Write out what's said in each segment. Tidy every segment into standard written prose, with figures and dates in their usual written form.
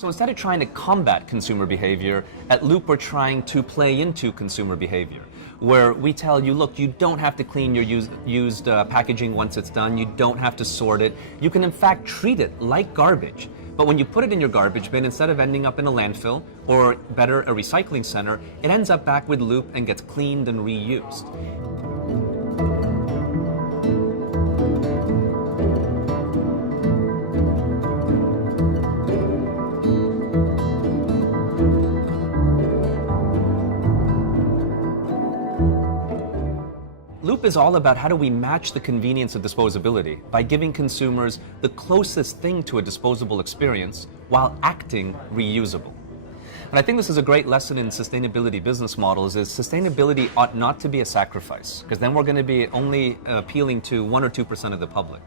So instead of trying to combat consumer behavior, at Loop we're trying to play into consumer behavior, where we tell you, look, you don't have to clean your used packaging once it's done, you don't have to sort it, you can in fact treat it like garbage. But when you put it in your garbage bin, instead of ending up in a landfill, or better, a recycling center, it ends up back with Loop and gets cleaned and reused. Loop is all about how do we match the convenience of disposability by giving consumers the closest thing to a disposable experience while acting reusable. And I think this is a great lesson in sustainability business models is sustainability ought not to be a sacrifice, because then we're going to be only appealing to 1 or 2% of the public.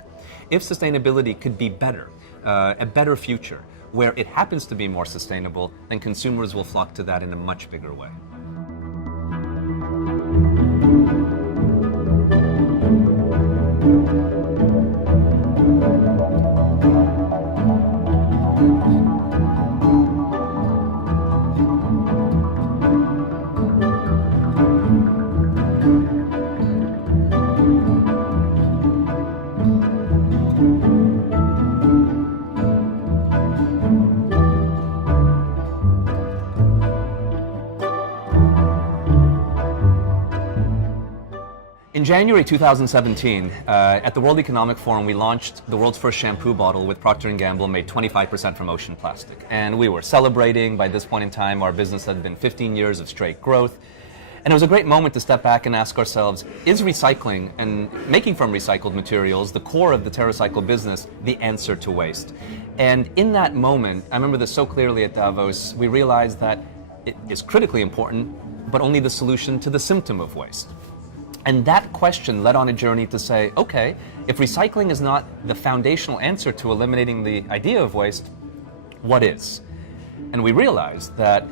If sustainability could be better, a better future, where it happens to be more sustainable, then consumers will flock to that in a much bigger way. In January 2017, at the World Economic Forum, we launched the world's first shampoo bottle with Procter & Gamble made 25% from ocean plastic. And we were celebrating. By this point in time, our business had been 15 years of straight growth. And it was a great moment to step back and ask ourselves, is recycling and making from recycled materials, the core of the TerraCycle business, the answer to waste? And in that moment, I remember this so clearly at Davos, we realized that it is critically important, but only the solution to the symptom of waste. And that question led on a journey to say, okay, if recycling is not the foundational answer to eliminating the idea of waste, what is? And we realized that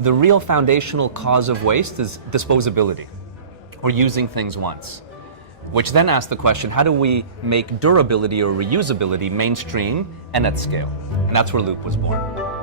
the real foundational cause of waste is disposability, or using things once. Which then asked the question, how do we make durability or reusability mainstream and at scale? And that's where Loop was born.